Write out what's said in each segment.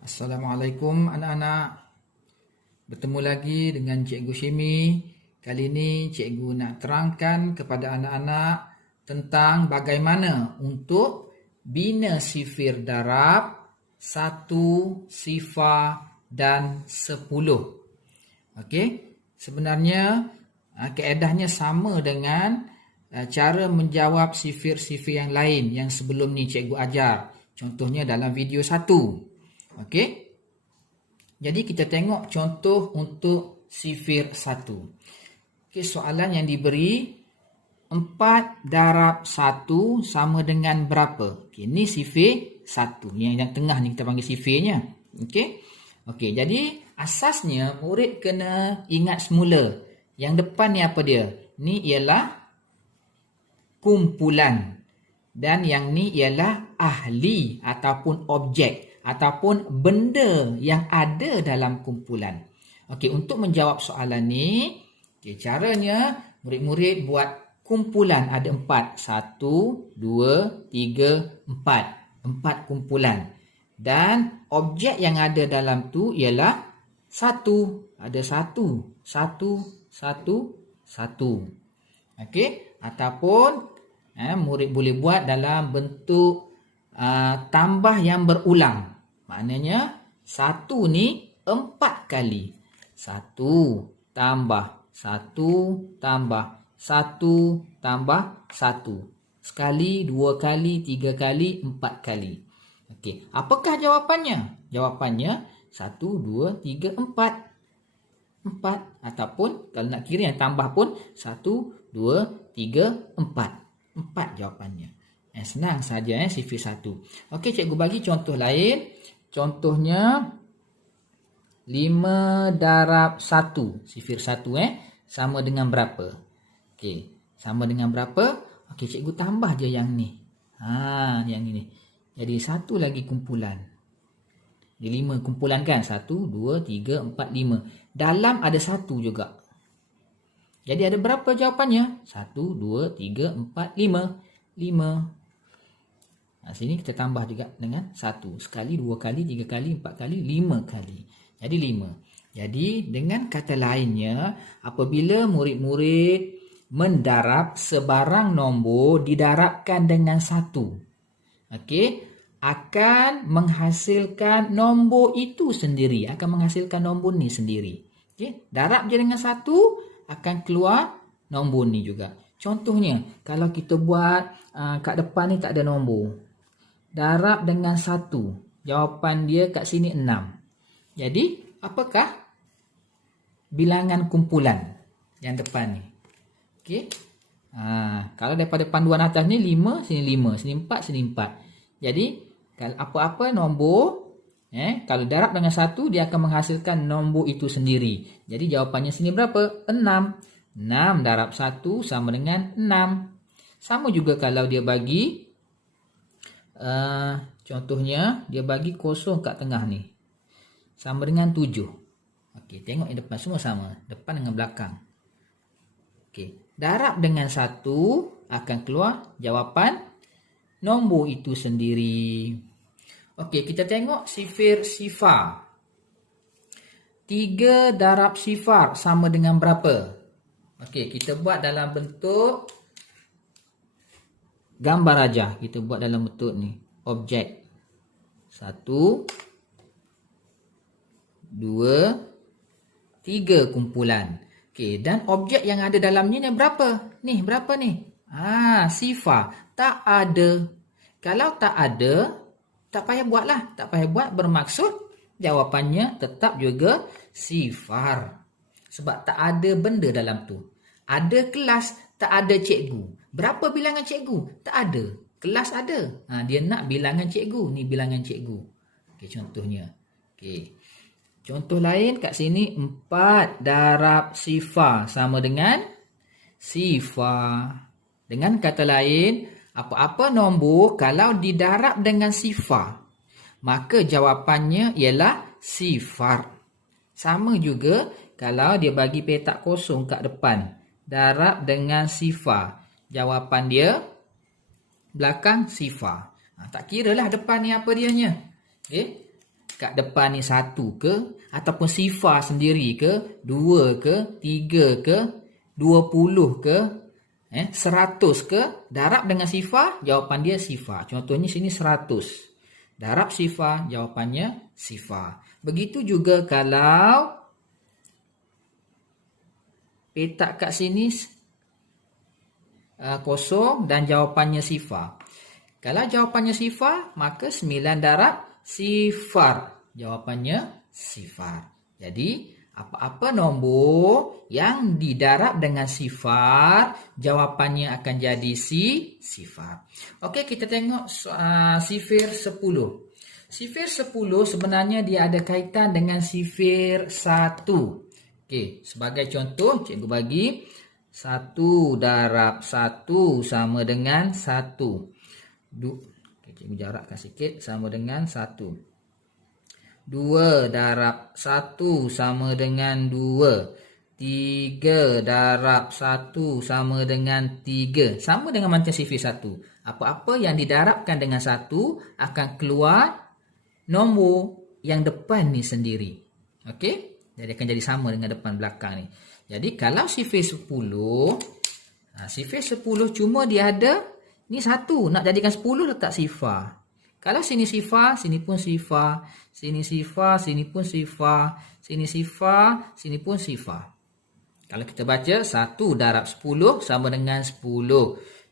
Assalamualaikum anak-anak. Bertemu lagi dengan Cikgu Shimi. Kali ini cikgu nak terangkan kepada anak-anak tentang bagaimana untuk bina sifir darab 1, sifar dan 10. Okey, sebenarnya kaedahnya sama dengan cara menjawab sifir-sifir yang lain yang sebelum ni cikgu ajar. Contohnya dalam video 1. Okey. Jadi kita tengok contoh untuk sifir 1. Okey, soalan yang diberi 4 darab 1 sama dengan berapa? Okey, ni sifir 1. Yang tengah ni kita panggil sifirnya. Okey. Okey, jadi asasnya murid kena ingat semula. Yang depan ni apa dia? Ni ialah kumpulan. Dan yang ni ialah ahli ataupun objek ataupun benda yang ada dalam kumpulan. Okey, untuk menjawab soalan ni, caranya murid-murid buat kumpulan ada 4. 1, 2, 3, 4. 4 kumpulan. Dan objek yang ada dalam tu ialah 1. Ada 1. 1, 1, 1. Okey, ataupun murid boleh buat dalam bentuk tambah yang berulang. Maknanya 1 ni 4 kali. 1 tambah 1 tambah 1 tambah 1. Sekali, 2 kali, 3 kali, 4 kali. Okey, apakah jawapannya? Jawapannya 1, 2, 3, 4. 4 ataupun kalau nak kira yang tambah pun 1, 2, 3, 4. 4 jawapannya. Senang saja sifir 1. Okey, cikgu bagi contoh lain. Contohnya 5 darab 1. Sifir 1 sama dengan berapa? Okey, sama dengan berapa? Okey, cikgu tambah je yang ni. Yang ini. Jadi 1 lagi kumpulan. Jadi 5 kumpulan kan? 1, 2, 3, 4, 5. Dalam ada 1 juga. Jadi ada berapa jawapannya? 1, 2, 3, 4, 5. 5. Sini kita tambah juga dengan 1. Sekali, 2 kali, 3 kali, 4 kali, 5 kali. Jadi 5. Jadi dengan kata lainnya, apabila murid-murid mendarab sebarang nombor didarabkan dengan 1. Okey, akan menghasilkan nombor itu sendiri. Akan menghasilkan nombor ni sendiri. Okey, darab je dengan 1, akan keluar nombor ni juga. Contohnya, kalau kita buat kat depan ni tak ada nombor. Darab dengan 1. Jawapan dia kat sini 6. Jadi, apakah bilangan kumpulan yang depan ni? Okey. Kalau daripada panduan atas ni 5, sini 5. Sini 4, sini 4. Jadi, kalau apa-apa nombor, kalau darab dengan 1, dia akan menghasilkan nombor itu sendiri. Jadi, jawapannya sini berapa? 6. 6 darab 1 sama dengan 6. Sama juga kalau dia bagi contohnya dia bagi kosong kat tengah ni. Sama dengan 7. Okey, tengok yang depan semua sama. Depan dengan belakang. Okey, darab dengan 1 akan keluar jawapan nombor itu sendiri. Okey, kita tengok sifir sifar. 3 darab sifar sama dengan berapa? Okey, kita buat dalam bentuk gambar aja. Kita buat dalam bentuk ni. Objek. 1, 2, 3 kumpulan. Okey, dan objek yang ada dalamnya ni berapa? Ni, berapa ni? Sifar. Tak ada. Kalau tak ada, tak payah buatlah. Tak payah buat bermaksud jawapannya tetap juga sifar. Sebab tak ada benda dalam tu. Ada kelas, tak ada cikgu. Berapa bilangan cikgu? Tak ada. Kelas ada. Dia nak bilangan cikgu. Ni bilangan cikgu. Okey, contohnya. Okey. Contoh lain kat sini 4 darab sifar sama dengan sifar. Dengan kata lain, apa-apa nombor kalau didarab dengan sifar, maka jawapannya ialah sifar. Sama juga kalau dia bagi petak kosong kat depan. Darab dengan sifar. Jawapan dia belakang sifar. Tak kira lah depan ni apa dianya. Okay? kat depan ni 1 ke, ataupun sifar sendiri ke, 2 ke, 3 ke, 20 ke, 100 ke, darab dengan sifar, jawapan dia sifar. Contohnya sini 100. Darab sifar, jawapannya sifar. Begitu juga kalau petak kat sini kosong dan jawapannya sifar. Kalau jawapannya sifar, maka 9 darab sifar. Jawapannya sifar. Jadi, apa-apa nombor yang didarab dengan sifar, jawapannya akan jadi sifar. Okey, kita tengok sifir 10. Sifir 10 sebenarnya dia ada kaitan dengan sifir 1. Okey, sebagai contoh, cikgu bagi 1 darab 1 sama dengan 1. Okay, cikgu jarakkan sikit, sama dengan 1. 2 darab 1 sama dengan 2. 3 darab 1 sama dengan 3. Sama dengan macam sifir 1. Apa-apa yang didarabkan dengan 1 akan keluar nombor yang depan ni sendiri. Okey? Jadi akan jadi sama dengan depan belakang ni. Jadi kalau sifir 10, sifir 10 cuma dia ada ni 1. Nak jadikan 10 letak sifar. Kalau sini sifar, sini pun sifar. Sini sifar, sini pun sifar. Sini sifar, sini pun sifar. Kalau kita baca 1 darab 10 sama dengan 10.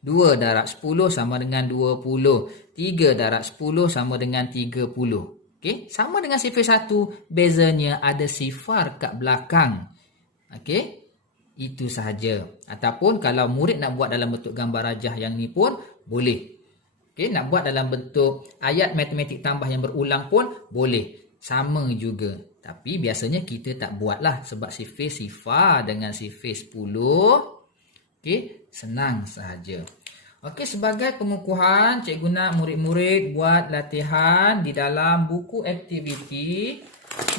2 darab 10 sama dengan 20. 3 darab 10 sama dengan 30. Okey, sama dengan sifir 1, bezanya ada sifar kat belakang. Okey, itu sahaja. Ataupun kalau murid nak buat dalam bentuk gambar rajah yang ni pun boleh. Okey, nak buat dalam bentuk ayat matematik tambah yang berulang pun boleh. Sama juga. Tapi biasanya kita tak buatlah sebab sifir sifar dengan sifir 10. Okey, senang sahaja. Okey, sebagai pengukuhan, cikgu nak murid-murid buat latihan di dalam buku aktiviti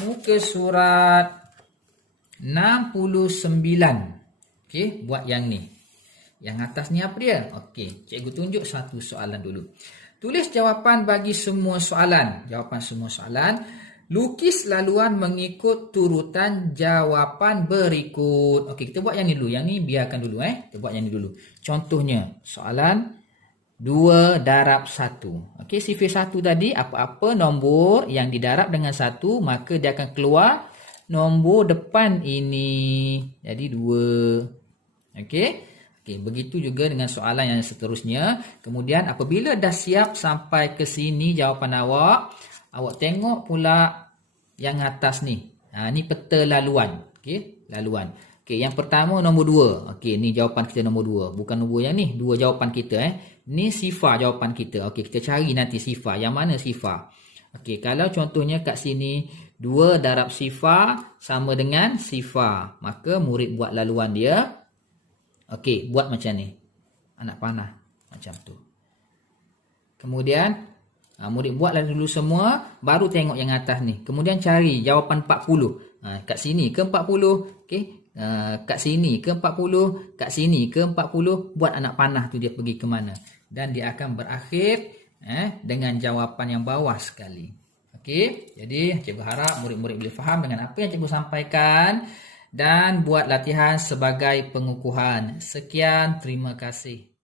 muka surat 69. Okey, buat yang ni. Yang atas ni apa dia? Okey, cikgu tunjuk satu soalan dulu. Tulis jawapan bagi semua soalan. Jawapan semua soalan. Lukis laluan mengikut turutan jawapan berikut. Okey, kita buat yang ni dulu. Yang ni biarkan dulu. Kita buat yang ni dulu. Contohnya, soalan 2 darab 1. Okey, sifir 1 tadi, apa-apa nombor yang didarab dengan 1, maka dia akan keluar nombor depan ini. Jadi 2. Okey. Okey, begitu juga dengan soalan yang seterusnya. Kemudian apabila dah siap sampai ke sini jawapan awak tengok pula yang atas ni. Ni peta laluan. Okey, laluan. Okey, yang pertama nombor 2. Okey, ni jawapan kita nombor 2. Bukan nombor yang ni, 2 jawapan kita Ni sifar jawapan kita. Okey, kita cari nanti sifar. Yang mana sifar? Okey, kalau contohnya kat sini 2 darab sifar sama dengan sifar, maka murid buat laluan dia. Okey, buat macam ni. Anak panah. Macam tu. Kemudian, murid buatlah dulu semua. Baru tengok yang atas ni. Kemudian cari jawapan 40. Kat sini ke 40. Okey. Kat sini ke 40. Kat sini ke 40. Buat anak panah tu dia pergi ke mana. Dan dia akan berakhir dengan jawapan yang bawah sekali. Okey. Jadi, cikgu harap murid-murid boleh faham dengan apa yang cikgu sampaikan. Dan buat latihan sebagai pengukuhan. Sekian, terima kasih.